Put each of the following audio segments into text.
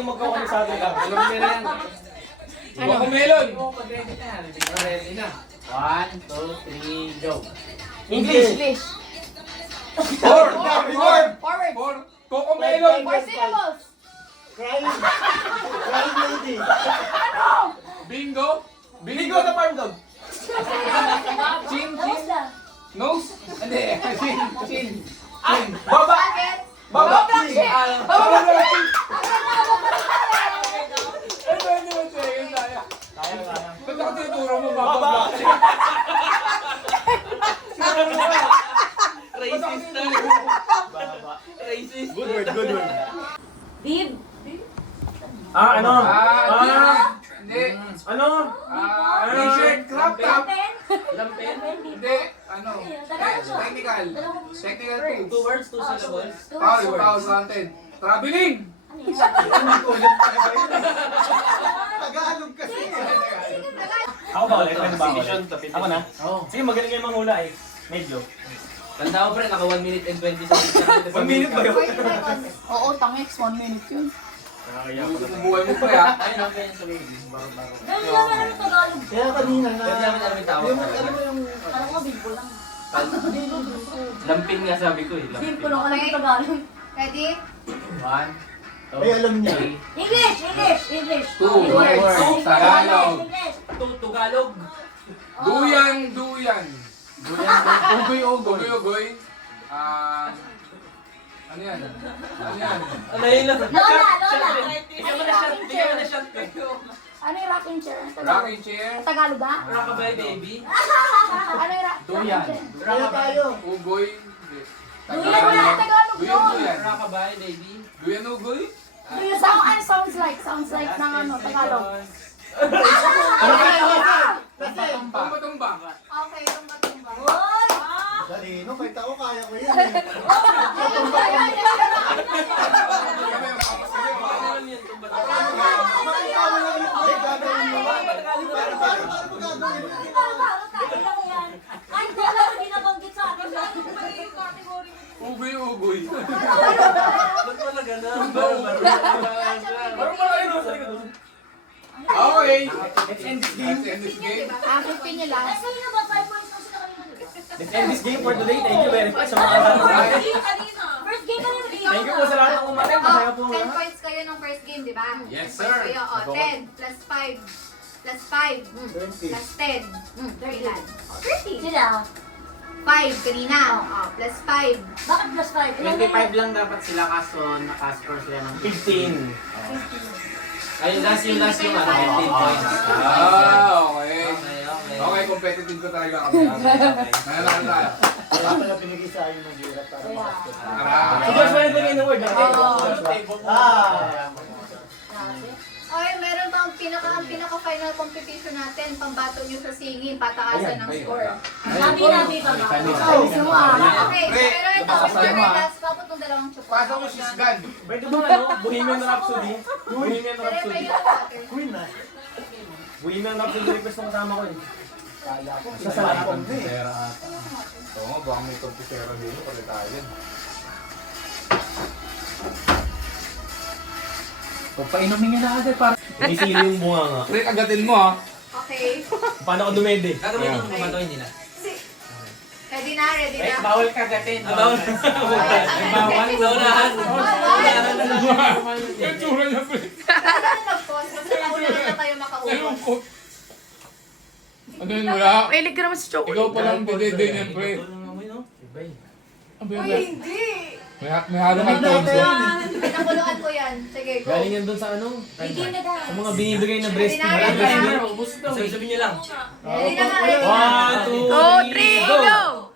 yung magkakaroon sa atin. Alam mo na yan. Watermelon. Ready na. 1, 2, 3, go. English. Forward. Cocomelon. 4 syllables. Crying lady. Bingo. Bingo na farm dog. Chin. Nose lang. Nose. Hindi. Chin. Baba. Bakit? Baba. Ba't ako tinuturo mo? Baba. Racist na. Racist. Good word. Bib. Ano? Hindi. Ano? T-shirt. Crop top. Lampin. Hindi. Ano? Technical. Technical tools. 2 words, 2 syllables. Pause. Content. Traveling. Tagalog kasi. Ako ba ulit? Pwede ba ako ulit? Ako na? Oo. Sige, magaling kayo manghula eh. Medyo. Tanda ko pre, naka 1 minute and 20 seconds. 1 minute ba yun? Oo, tangix. 1 minute yun. Buhay mo pa ya. Ayun ang kaya sabihin. Baro-baro. Dami naman ang Tagalog. Kaya kanina na. Kaya namin alam yung tawag. Alam mo yung... Alam ko, bilbo lang. Lampin nga sabi ko eh. Bilbo lang alam yung Tagalog. Ready? 1, Ay, alam niya. English. 2 words. Tagalog. English. Tugalog. Duyan. Ugoy-ugoy. Ugoy. Ano yan? Ano yun lang? Lola. Bigyan mo na shot. Bigyan mo na shot. Ano yung rocking chair? Ang Tagalog? Rocking chair. Ang Tagalog ba? Rockabye baby. Ano yung rocking Duyan. chair? Kaya tayo. Ugoy. Duyan na, Tagalog yun. Rockabye baby. Duyan ugoy? Duyan, sounds like ng ano, Tagalog. Tumba. Okay, tumba-tumba. Hoy! Dalino, kahit ako kaya ko yan. Makita mo lang yung may gagawin mo. Pero paano mo gagawin? Ay, hindi alam mo, ginabanggit sa akin. Ugoy. Ba't wala ganun? Parang pala kayo sa likod. Okay. Let's end this game. Let's end this game. Akin nyo lang. Sa'yo na ba? 5 points na sila kanina. Let's end this game for today. Thank you very much sa mga kasama natin. First game na yung Thank you po sa lahat ng umatin. Masaya po 10 lahat. points kayo ng first game, di ba? Yes, 10 sir. points kayo. O, 10 plus 5 plus 5 plus 10. Ilan? 30. Sila. 5 kanina. O, plus 5. Bakit plus 5? 25 lang dapat sila kaso nakascore sila ng 15. Ayun, last yung ano, 15 points. Okay. Okay. Okay, competitive ko talaga kami. Nanalo tayo. Kaya pala pinigil sa akin ng hirap para makasip. Si Josh, wala din yung word. Okay, meron bang pinaka-final competition natin? Pambato nyo sa singing, pataasan ng score. Nabi pa ba? Oo, gusto mo ah. Okay, pero ito, Mr. Redas, kapot ng dalawang chupo. Pasa mo si Sgan. Pwede ba ano? Bohemian Rhapsody? Bohemian Pero Rhapsody. kayo ng water. Queen na. Bohemian Rhapsody request ng kasama ko eh. Kala ko. Isa sa lahat. Oo, baka may komputero dito pati tayo yan. Painumin niya na agad para. Inisili yung bunga nga. Pre, agatin mo ha. Okay. Paano ka dumede? Gagawin yung kumatoy nila. Ready na, ready na. Bawal kagatin. Bawal. Bawal. Naunahan. Yung tsura niya, pre. Ano na nag-pause? Basta lang na tayo makauwi. Ano yun, wala? Mahilig ka naman sa chocolate. Ikaw pa lang dede niyan, pre. Ano yun, pre? Hindi. May halong Alfonso. Pinakuluan ko yan. Sige, go. Galing yan doon sa ano? Hindi na daw. Sa mga binibigay na breast Ready na, milk. ready na. Ubus daw. Sabi niyo lang. Ready na, ready na. 1, 2, 3, go!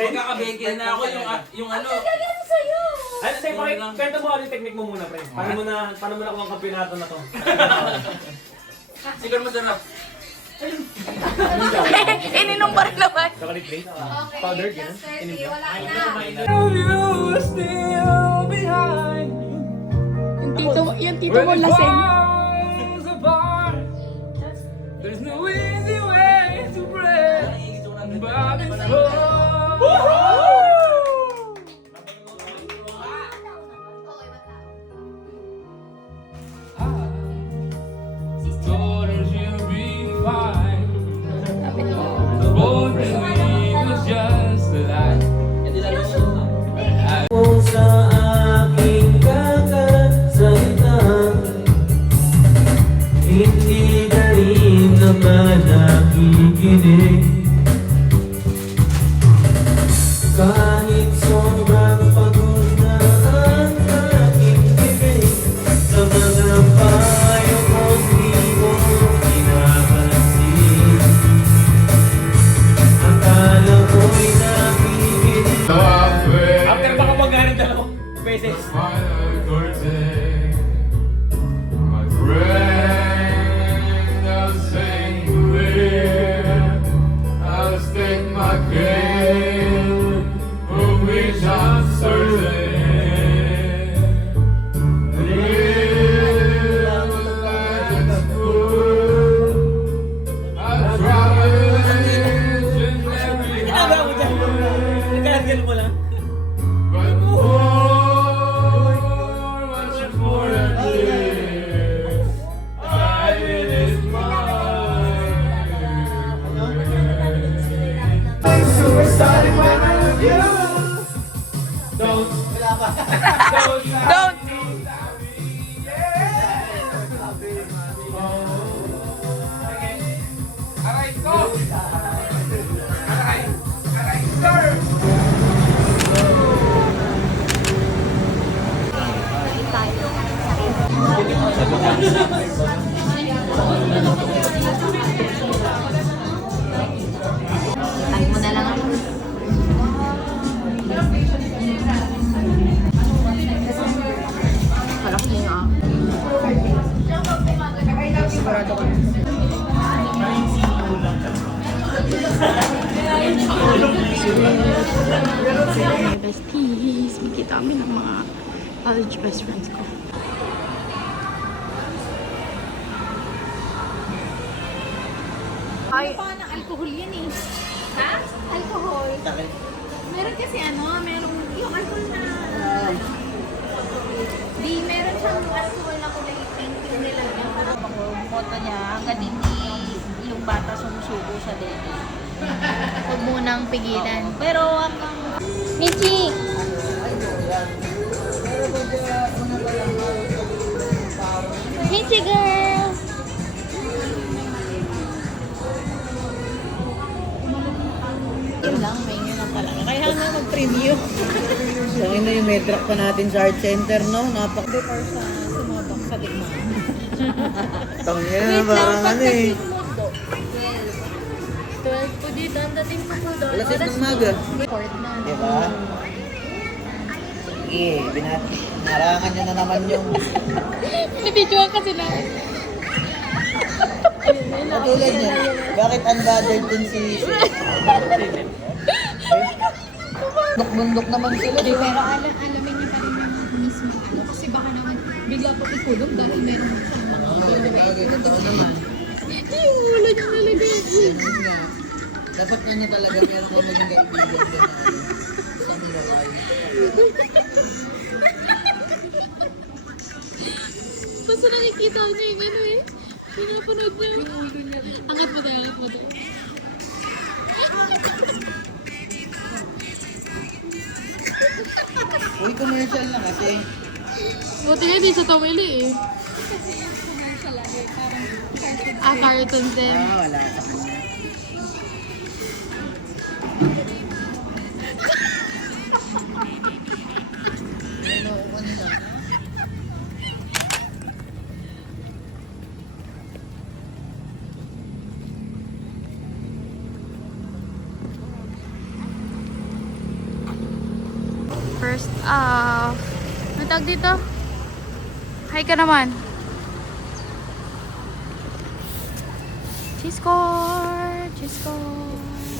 Magkakabigil na ako yung ano. Ano, tayo, kwento mo yung technique mo muna, pre. Paano mo na kuha ang kampiyonato na to? Siguro masarap. Ininom pa rin naman. Chocolate drink? Okay, Powdered, plus ganun? 30. Wala na. Yung tito mo lasing. There's no easy way to break. Hindi na rin naman nakikinig. Kahit sobrang pagod na ang aking bibig, sa mga payo ko'y di mo pinapansin. Akala ko'y nakikinig. After baka maghanap dalawang beses. My friend, I'll sing clear. I'll state my claim, of which I'm certain. Live life's good. I've traveled in every Ginagawa mo dyan. Nagkakagil mo lang. but more, much more than this, I did mine. Superstar when I love you. Don't. Don't! Tayo mo na lang ako. Malaki yun ah. Sigurado ko. My besties, makita kami ng mga college best friends ko. Ay, pa ng alcohol yan eh. Ha? Alcohol. Meron kasi meron yung alcohol na di meron siyang alcohol na kulay pink yung nilagyan. Moto niya, hanggang hindi yung bata sumusubo sa dede. Huwag munang pigilan. Pero hanggang... Michi! Michi girl! Yun lang, may yun lang talaga. Kaya nga mag-preview. Sa na yung medrak pa natin sa art center, no? Napak... Before sa sumabak sa digmaan. Tangina na parang ano eh. 12 po dito, ang dating po po doon. Alas 6 ng maga. Court na. Diba? Sige, narangan nyo na naman yung... Nabidyoan kasi na. Katulad niya, bakit unbothered dun si... Bundok naman sila, di ba? Pero alamin niyo pa rin yung mismo. Kasi baka naman bigla pa ikulong dahil meron siyang mga Totoo naman. yung ulo niya nalagay. Yun nga. Dapat ano talaga meron ko maging kaibigan din na sa Milwaukee. Basta nakikita niya yung ano eh. Pinapanood niya. Yung ulo niya. Angat mo tayo, angat mo tayo. Uy, commercial na kasi. Buti nga di sa tawili eh. Cartoons din. Wala sa kanya. First off, ano tawag dito? Hi ka naman. Cheese core! Cheese core!